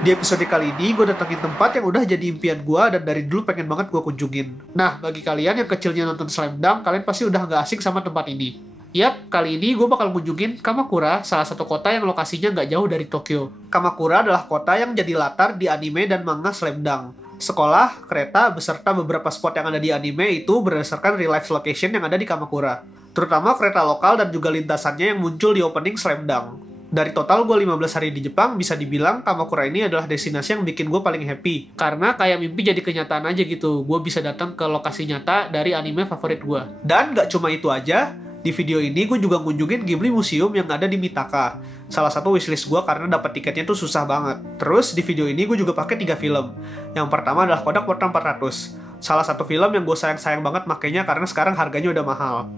Di episode kali ini, gue datengin tempat yang udah jadi impian gue dan dari dulu pengen banget gue kunjungin. Nah, bagi kalian yang kecilnya nonton Slam Dunk, kalian pasti udah nggak asing sama tempat ini. Yap, kali ini gue bakal kunjungin Kamakura, salah satu kota yang lokasinya nggak jauh dari Tokyo. Kamakura adalah kota yang jadi latar di anime dan manga Slam Dunk. Sekolah, kereta, beserta beberapa spot yang ada di anime itu berdasarkan real life location yang ada di Kamakura. Terutama kereta lokal dan juga lintasannya yang muncul di opening Slam Dunk. Dari total gue 15 hari di Jepang, bisa dibilang Kamakura ini adalah destinasi yang bikin gue paling happy. Karena kayak mimpi jadi kenyataan aja gitu, gue bisa datang ke lokasi nyata dari anime favorit gue. Dan gak cuma itu aja, di video ini gue juga ngunjungin Ghibli Museum yang ada di Mitaka. Salah satu wishlist gue karena dapat tiketnya tuh susah banget. Terus di video ini gue juga pakai 3 film. Yang pertama adalah Kodak Portra 400. Salah satu film yang gue sayang-sayang banget makanya karena sekarang harganya udah mahal.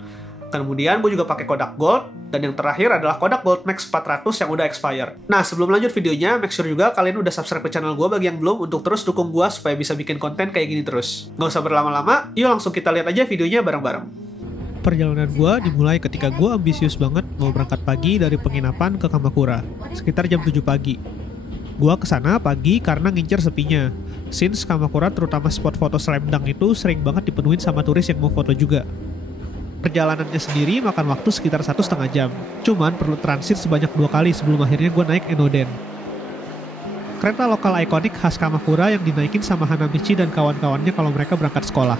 Kemudian gue juga pakai Kodak Gold, dan yang terakhir adalah Kodak Gold Max 400 yang udah expired. Nah, sebelum lanjut videonya, make sure juga kalian udah subscribe ke channel gue bagi yang belum untuk terus dukung gue supaya bisa bikin konten kayak gini terus. Nggak usah berlama-lama, yuk langsung kita lihat aja videonya bareng-bareng. Perjalanan gue dimulai ketika gue ambisius banget mau berangkat pagi dari penginapan ke Kamakura, sekitar jam 7 pagi. Gue kesana pagi karena ngincer sepinya. Since Kamakura terutama spot foto Slam Dunk itu sering banget dipenuhin sama turis yang mau foto juga. Perjalanannya sendiri makan waktu sekitar 1,5 jam. Cuman perlu transit sebanyak 2 kali sebelum akhirnya gue naik Enoden. Kereta lokal ikonik khas Kamakura yang dinaikin sama Hanamichi dan kawan-kawannya kalau mereka berangkat sekolah.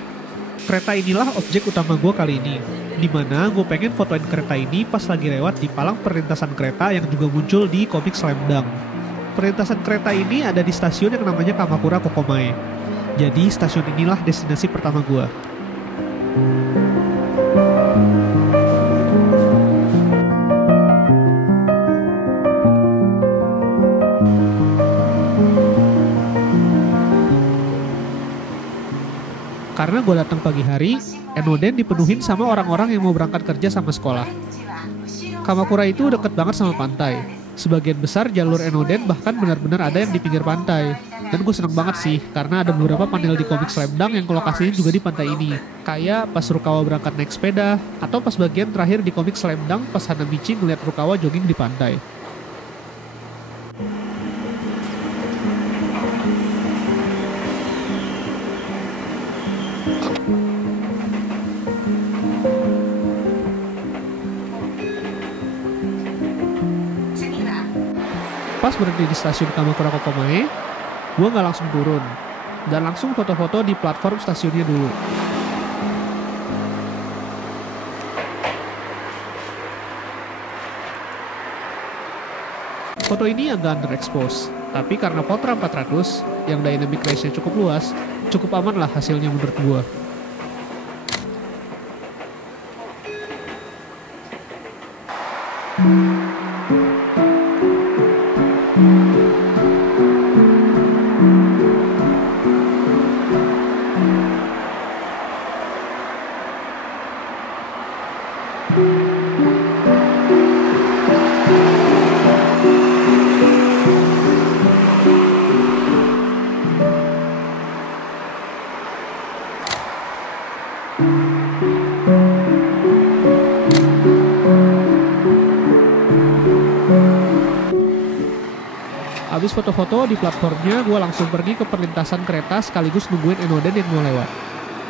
Kereta inilah objek utama gue kali ini, dimana gue pengen fotoin kereta ini pas lagi lewat di palang perlintasan kereta yang juga muncul di komik Slam Dunk. Perlintasan kereta ini ada di stasiun yang namanya Kamakura Kokomae. Jadi stasiun inilah destinasi pertama gue. Karena gue datang pagi hari, Enoden dipenuhin sama orang-orang yang mau berangkat kerja sama sekolah. Kamakura itu deket banget sama pantai. Sebagian besar jalur Enoden bahkan benar-benar ada yang di pinggir pantai. Dan gue seneng banget sih, karena ada beberapa panel di komik Slam Dunk yang lokasinya juga di pantai ini. Kayak pas Rukawa berangkat naik sepeda, atau pas bagian terakhir di komik Slam Dunk pas Hanamichi ngeliat Rukawa jogging di pantai. Pas berhenti di stasiun Kamakura Kokomae, gue nggak langsung turun, dan langsung foto-foto di platform stasiunnya dulu. Foto ini agak underexpose, tapi karena Portra 400, yang dynamic range-nya cukup luas, cukup aman lah hasilnya menurut gue. Habis foto-foto di platformnya, gue langsung pergi ke perlintasan kereta sekaligus nungguin Enoden yang mau lewat.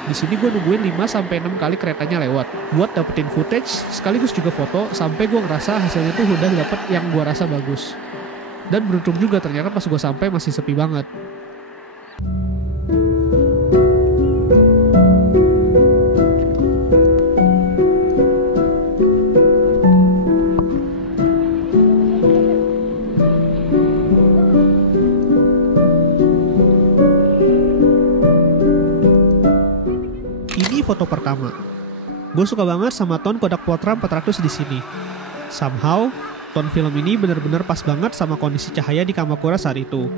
Di sini gue nungguin 5-6 kali keretanya lewat, buat dapetin footage sekaligus juga foto sampai gue ngerasa hasilnya tuh udah dapet yang gue rasa bagus. Dan beruntung juga ternyata pas gue sampai masih sepi banget. Foto pertama. Gue suka banget sama tone Kodak Portra 400 di sini. Somehow, tone film ini benar-benar pas banget sama kondisi cahaya di Kamakura saat itu.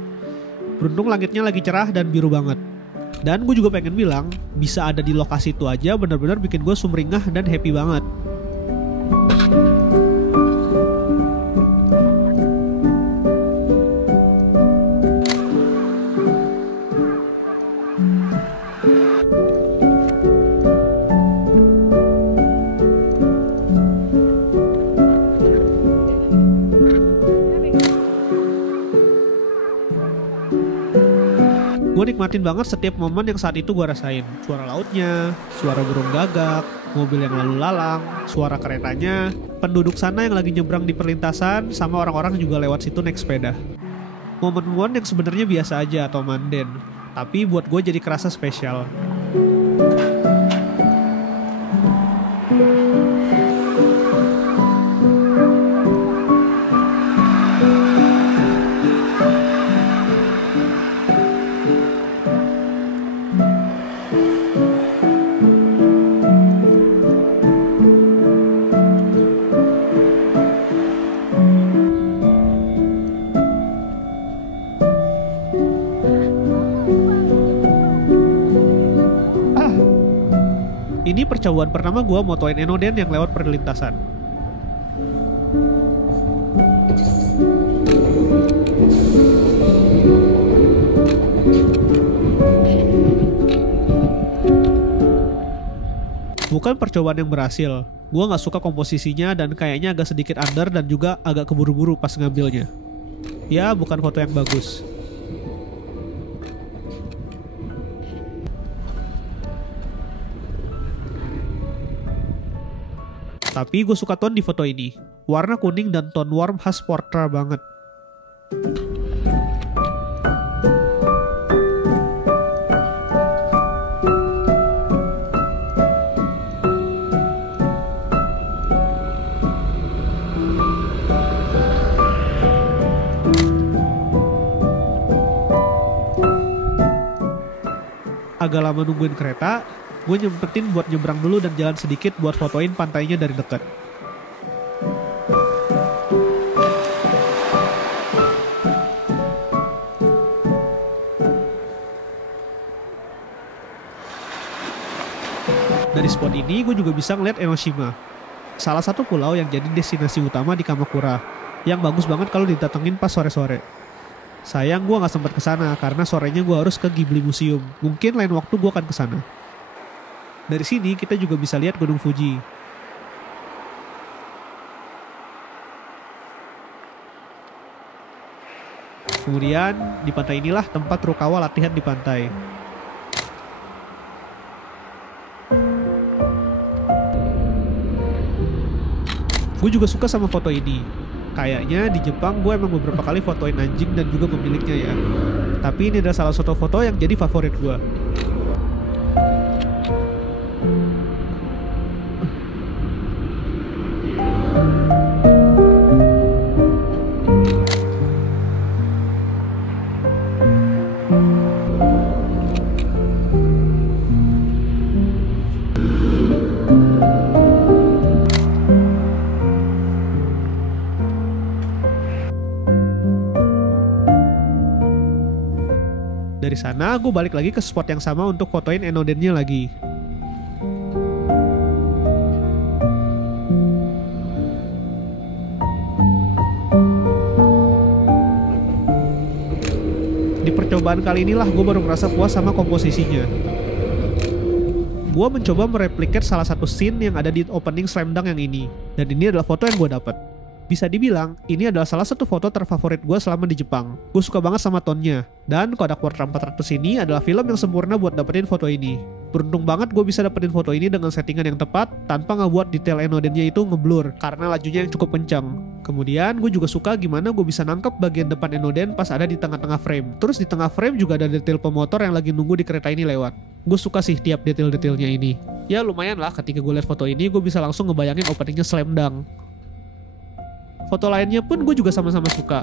Beruntung langitnya lagi cerah dan biru banget. Dan gue juga pengen bilang, bisa ada di lokasi itu aja benar-benar bikin gue sumringah dan happy banget. Gue nikmatin banget setiap momen yang saat itu gue rasain. Suara lautnya, suara burung gagak, mobil yang lalu lalang, suara keretanya, penduduk sana yang lagi nyebrang di perlintasan, sama orang-orang juga lewat situ naik sepeda. Momen-momen yang sebenarnya biasa aja atau manden, tapi buat gue jadi kerasa spesial. Ini percobaan pertama gue motoin Enoden yang lewat perlintasan. Bukan percobaan yang berhasil. Gue gak suka komposisinya dan kayaknya agak sedikit under dan juga agak keburu-buru pas ngambilnya. Ya, bukan foto yang bagus. Tapi gue suka tone di foto ini. Warna kuning dan tone warm khas Portra banget. Agak lama nungguin kereta, gue nyempetin buat nyebrang dulu dan jalan sedikit buat fotoin pantainya dari dekat. Dari spot ini gue juga bisa ngeliat Enoshima, salah satu pulau yang jadi destinasi utama di Kamakura, yang bagus banget kalau didatengin pas sore-sore. Sayang gue gak sempat kesana karena sorenya gue harus ke Ghibli Museum. Mungkin lain waktu gue akan kesana. Dari sini kita juga bisa lihat Gunung Fuji. Kemudian di pantai inilah tempat Rukawa latihan di pantai. Gue juga suka sama foto ini. Kayaknya di Jepang gue emang beberapa kali fotoin anjing dan juga pemiliknya ya. Tapi ini adalah salah satu foto yang jadi favorit gue. Dari sana gue balik lagi ke spot yang sama untuk fotoin Enodennya lagi. Di percobaan kali inilah gue baru merasa puas sama komposisinya. Gue mencoba mereplikat salah satu scene yang ada di opening Slam Dunk yang ini. Dan ini adalah foto yang gue dapat. Bisa dibilang, ini adalah salah satu foto terfavorit gue selama di Jepang. Gue suka banget sama tonnya. Dan Kodak Portra 400 ini adalah film yang sempurna buat dapetin foto ini. Beruntung banget gue bisa dapetin foto ini dengan settingan yang tepat, tanpa ngebuat detail Enodennya itu ngeblur, karena lajunya yang cukup kencang. Kemudian gue juga suka gimana gue bisa nangkep bagian depan Enoden pas ada di tengah-tengah frame. Terus di tengah frame juga ada detail pemotor yang lagi nunggu di kereta ini lewat. Gue suka sih tiap detail-detailnya ini. Ya lumayan lah ketika gue lihat foto ini gue bisa langsung ngebayangin openingnya Slam Dunk. Foto lainnya pun gue juga sama-sama suka.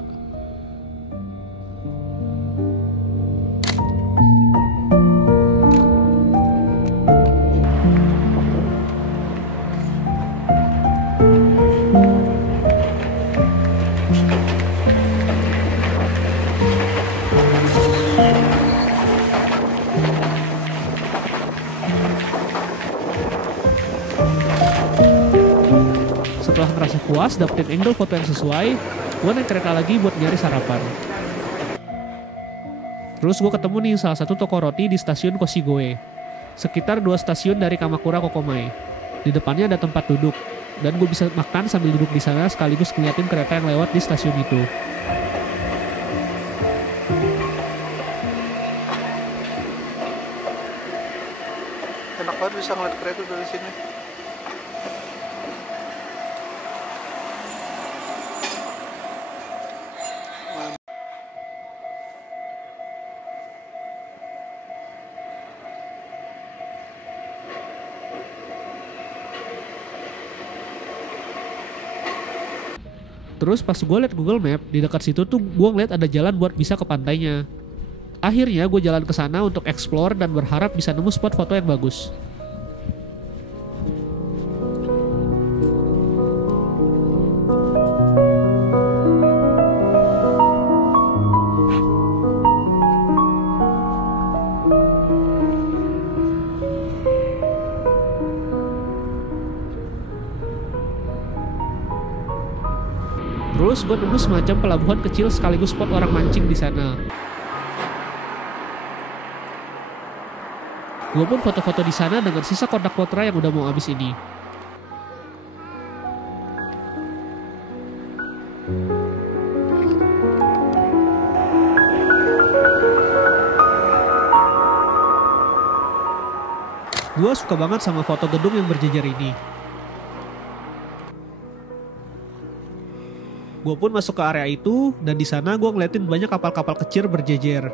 Setelah merasa puas dapetin angle foto yang sesuai, gue naik kereta lagi buat nyari sarapan. Terus gue ketemu nih salah satu toko roti di stasiun Koshigoe, sekitar 2 stasiun dari Kamakura Kokomai. Di depannya ada tempat duduk, dan gue bisa makan sambil duduk di sana sekaligus ngeliatin kereta yang lewat di stasiun itu. bisa ngeliat kereta dari sini. Terus pas gue liat Google Map, di dekat situ tuh gue ngeliat ada jalan buat bisa ke pantainya. Akhirnya gue jalan ke sana untuk explore dan berharap bisa nemu spot foto yang bagus. Terus gue nemu semacam pelabuhan kecil sekaligus spot orang mancing di sana. Gue pun foto-foto di sana dengan sisa kotak Potra yang udah mau habis ini. Gue suka banget sama foto gedung yang berjejer ini. Gue pun masuk ke area itu, dan di sana gue ngeliatin banyak kapal-kapal kecil berjejer.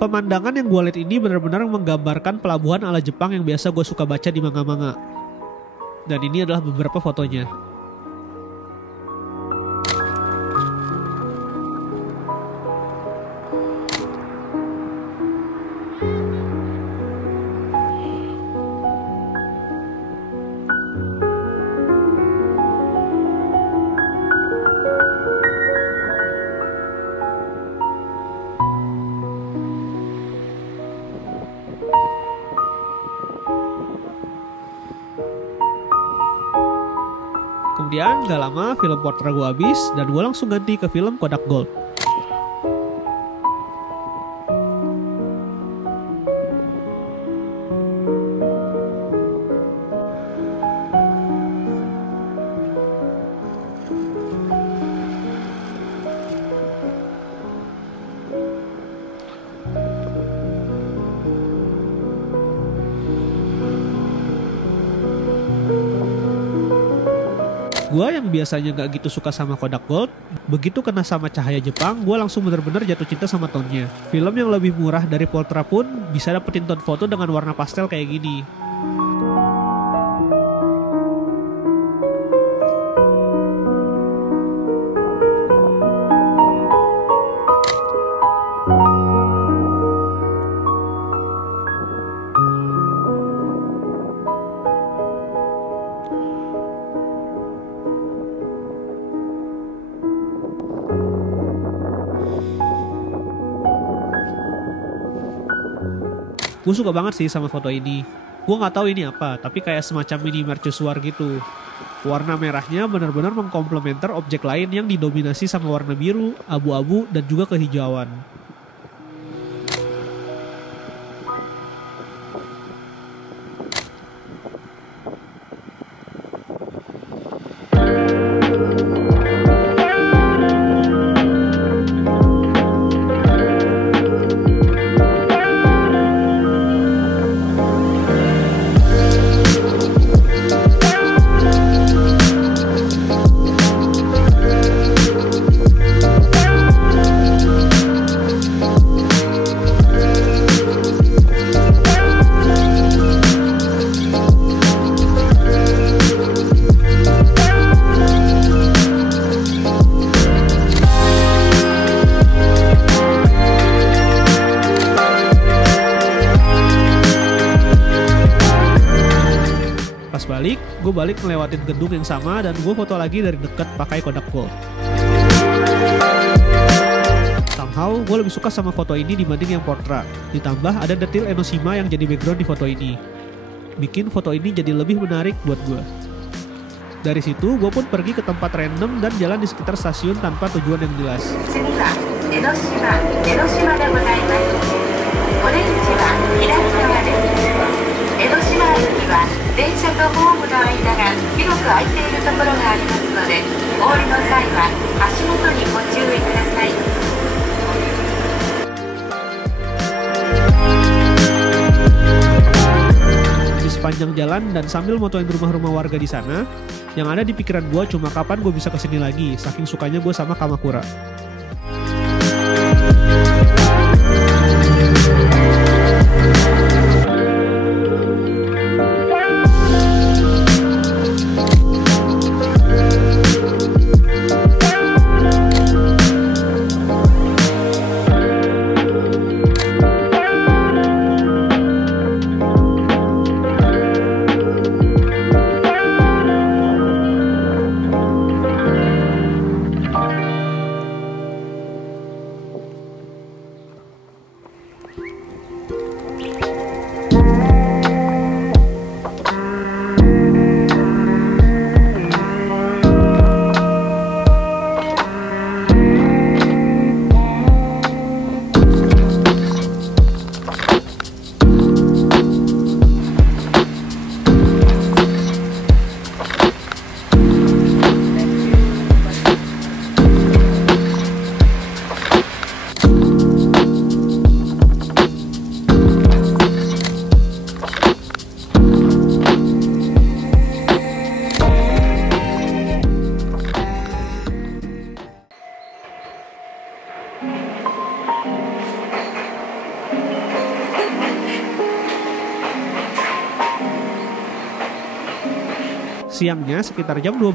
Pemandangan yang gue lihat ini benar-benar menggambarkan pelabuhan ala Jepang yang biasa gue suka baca di manga-manga. Dan ini adalah beberapa fotonya. Kemudian gak lama film Potra gue habis dan gue langsung ganti ke film Kodak Gold. Gue yang biasanya gak gitu suka sama Kodak Gold, begitu kena sama cahaya Jepang, gue langsung bener-bener jatuh cinta sama tonnya. Film yang lebih murah dari Potra pun bisa dapetin ton foto dengan warna pastel kayak gini. Gue suka banget sih sama foto ini. Gue nggak tahu ini apa, tapi kayak semacam mini mercusuar gitu. Warna merahnya benar-benar mengkomplementer objek lain yang didominasi sama warna biru, abu-abu, dan juga kehijauan. Pas balik, gue balik ngelewatin gedung yang sama dan gue foto lagi dari dekat pakai Kodak Gold. Somehow, gue lebih suka sama foto ini dibanding yang Potra. Ditambah ada detail Enoshima yang jadi background di foto ini. Bikin foto ini jadi lebih menarik buat gue. Dari situ, gue pun pergi ke tempat random dan jalan di sekitar stasiun tanpa tujuan yang jelas. とホームの間が広く空いているところがありますので、お降りの際は足元にご注意ください。Di sepanjang jalan dan sambil motoin rumah-rumah warga di sana, yang ada di pikiran gue cuma kapan gue bisa kesini lagi, saking sukanya gue sama Kamakura. Siangnya sekitar jam 12,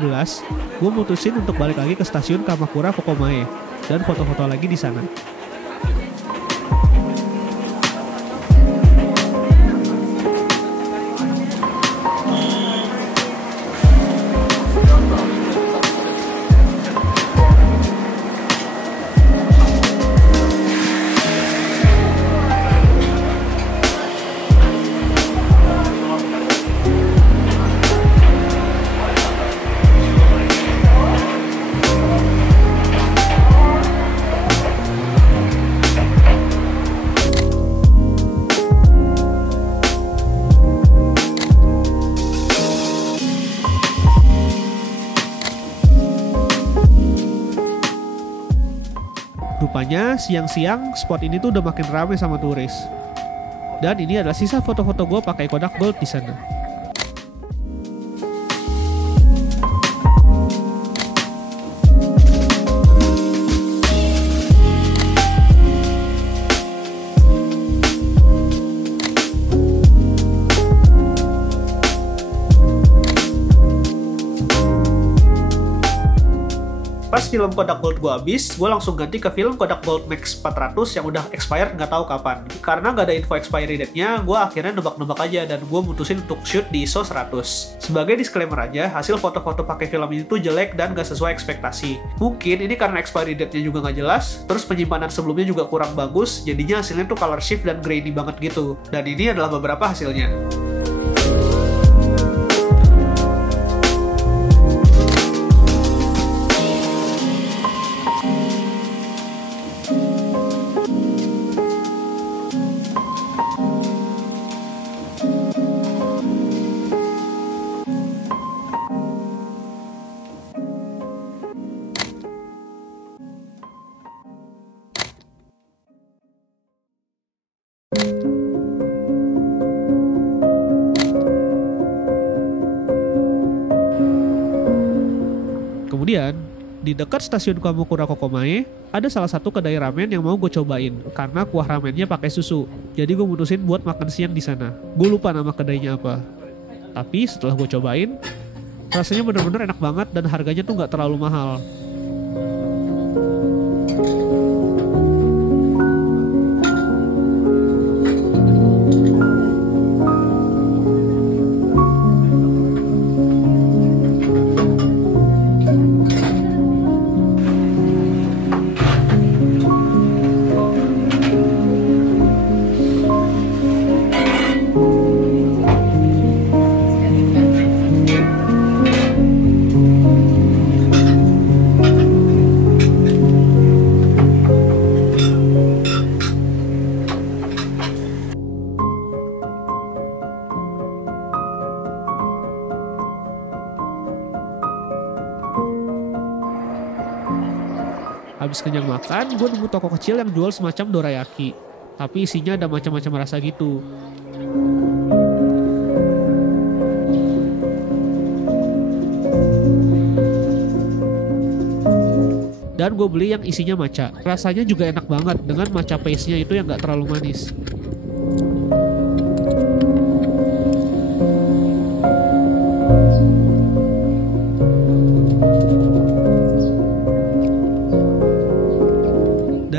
gue mutusin untuk balik lagi ke stasiun Kamakura Kokomae dan foto-foto lagi di sana. Rupanya siang-siang spot ini tuh udah makin ramai sama turis. Dan ini adalah sisa foto-foto gue pakai Kodak Gold di sana. Pas film Kodak Gold gue habis, gue langsung ganti ke film Kodak Gold Max 400 yang udah expired nggak tahu kapan. Karena nggak ada info expiry date-nya, gue akhirnya nebak-nebak aja dan gue mutusin untuk shoot di ISO 100. Sebagai disclaimer aja, hasil foto-foto pakai film ini tuh jelek dan nggak sesuai ekspektasi. Mungkin ini karena expiry date-nya juga nggak jelas, terus penyimpanan sebelumnya juga kurang bagus, jadinya hasilnya tuh color shift dan grainy banget gitu. Dan ini adalah beberapa hasilnya. Kemudian, di dekat stasiun Kamakura Kokomae, ada salah satu kedai ramen yang mau gue cobain karena kuah ramennya pakai susu. Jadi gue mutusin buat makan siang di sana. Gue lupa nama kedainya apa. Tapi setelah gue cobain, rasanya bener-bener enak banget dan harganya tuh nggak terlalu mahal. Habis kenyang makan, gue nemu toko kecil yang jual semacam dorayaki. Tapi isinya ada macam-macam rasa gitu. Dan gue beli yang isinya matcha. Rasanya juga enak banget dengan matcha paste-nya itu yang gak terlalu manis.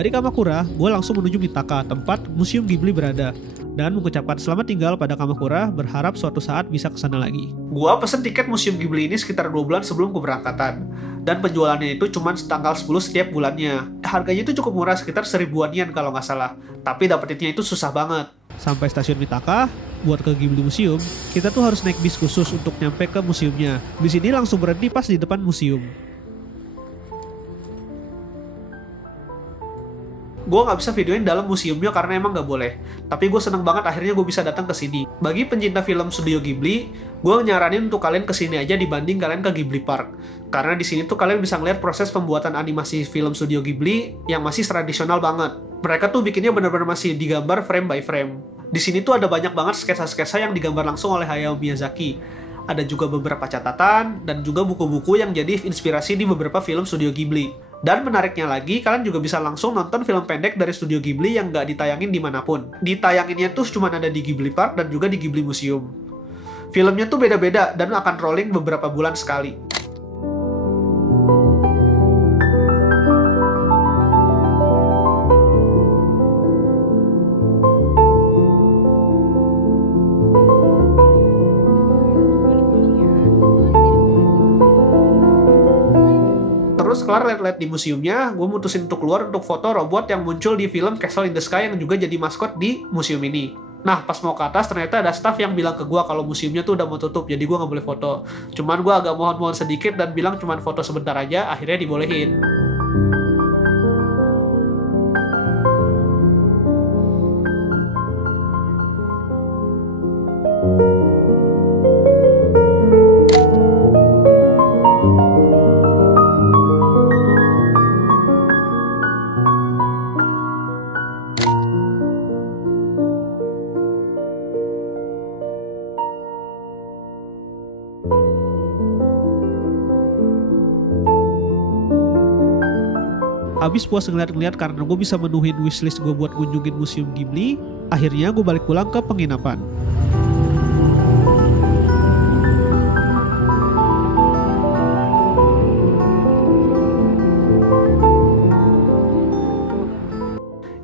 Dari Kamakura, gue langsung menuju Mitaka, tempat Museum Ghibli berada, dan mengucapkan selamat tinggal pada Kamakura, berharap suatu saat bisa kesana lagi. Gue pesen tiket Museum Ghibli ini sekitar 2 bulan sebelum keberangkatan, dan penjualannya itu cuma tanggal 10 setiap bulannya. Harganya itu cukup murah, sekitar 1000-an yen kalau nggak salah, tapi dapetinnya itu susah banget. Sampai stasiun Mitaka, buat ke Ghibli Museum, kita tuh harus naik bis khusus untuk nyampe ke museumnya. Bis ini langsung berhenti pas di depan museum. Gue nggak bisa videoin dalam museumnya karena emang nggak boleh. Tapi gue seneng banget akhirnya gue bisa datang ke sini. Bagi pencinta film studio Ghibli, gue nyaranin untuk kalian kesini aja dibanding kalian ke Ghibli Park. Karena di sini tuh kalian bisa ngeliat proses pembuatan animasi film studio Ghibli yang masih tradisional banget. Mereka tuh bikinnya bener-bener masih digambar frame by frame. Di sini tuh ada banyak banget sketsa-sketsa yang digambar langsung oleh Hayao Miyazaki. Ada juga beberapa catatan dan juga buku-buku yang jadi inspirasi di beberapa film studio Ghibli. Dan menariknya lagi, kalian juga bisa langsung nonton film pendek dari studio Ghibli yang nggak ditayangin dimanapun. Ditayanginnya tuh cuma ada di Ghibli Park dan juga di Ghibli Museum. Filmnya tuh beda-beda dan akan rolling beberapa bulan sekali. Terus kelar liat-liat di museumnya, gue mutusin untuk keluar untuk foto robot yang muncul di film Castle in the Sky yang juga jadi maskot di museum ini. Nah, pas mau ke atas ternyata ada staff yang bilang ke gue kalau museumnya tuh udah mau tutup, jadi gue nggak boleh foto. Cuman gue agak mohon-mohon sedikit dan bilang cuman foto sebentar aja, akhirnya dibolehin. Habis puas ngeliat-ngeliat karena gue bisa menuhin wishlist gue buat kunjungin Museum Ghibli, akhirnya gue balik pulang ke penginapan.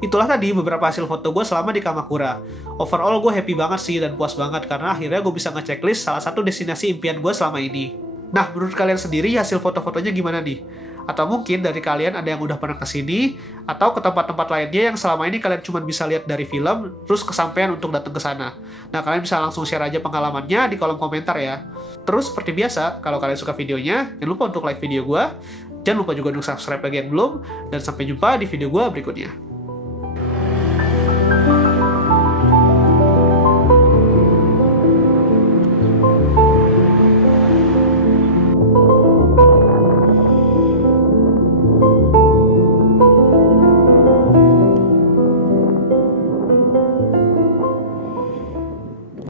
Itulah tadi beberapa hasil foto gue selama di Kamakura. Overall gue happy banget sih dan puas banget karena akhirnya gue bisa ngechecklist salah satu destinasi impian gue selama ini. Nah, menurut kalian sendiri hasil foto-fotonya gimana nih? Atau mungkin dari kalian ada yang udah pernah kesini, atau ke tempat-tempat lainnya yang selama ini kalian cuma bisa lihat dari film, terus kesampaian untuk datang ke sana. Nah, kalian bisa langsung share aja pengalamannya di kolom komentar ya. Terus, seperti biasa, kalau kalian suka videonya, jangan lupa untuk like video gue, jangan lupa juga untuk subscribe bagi yang belum, dan sampai jumpa di video gue berikutnya.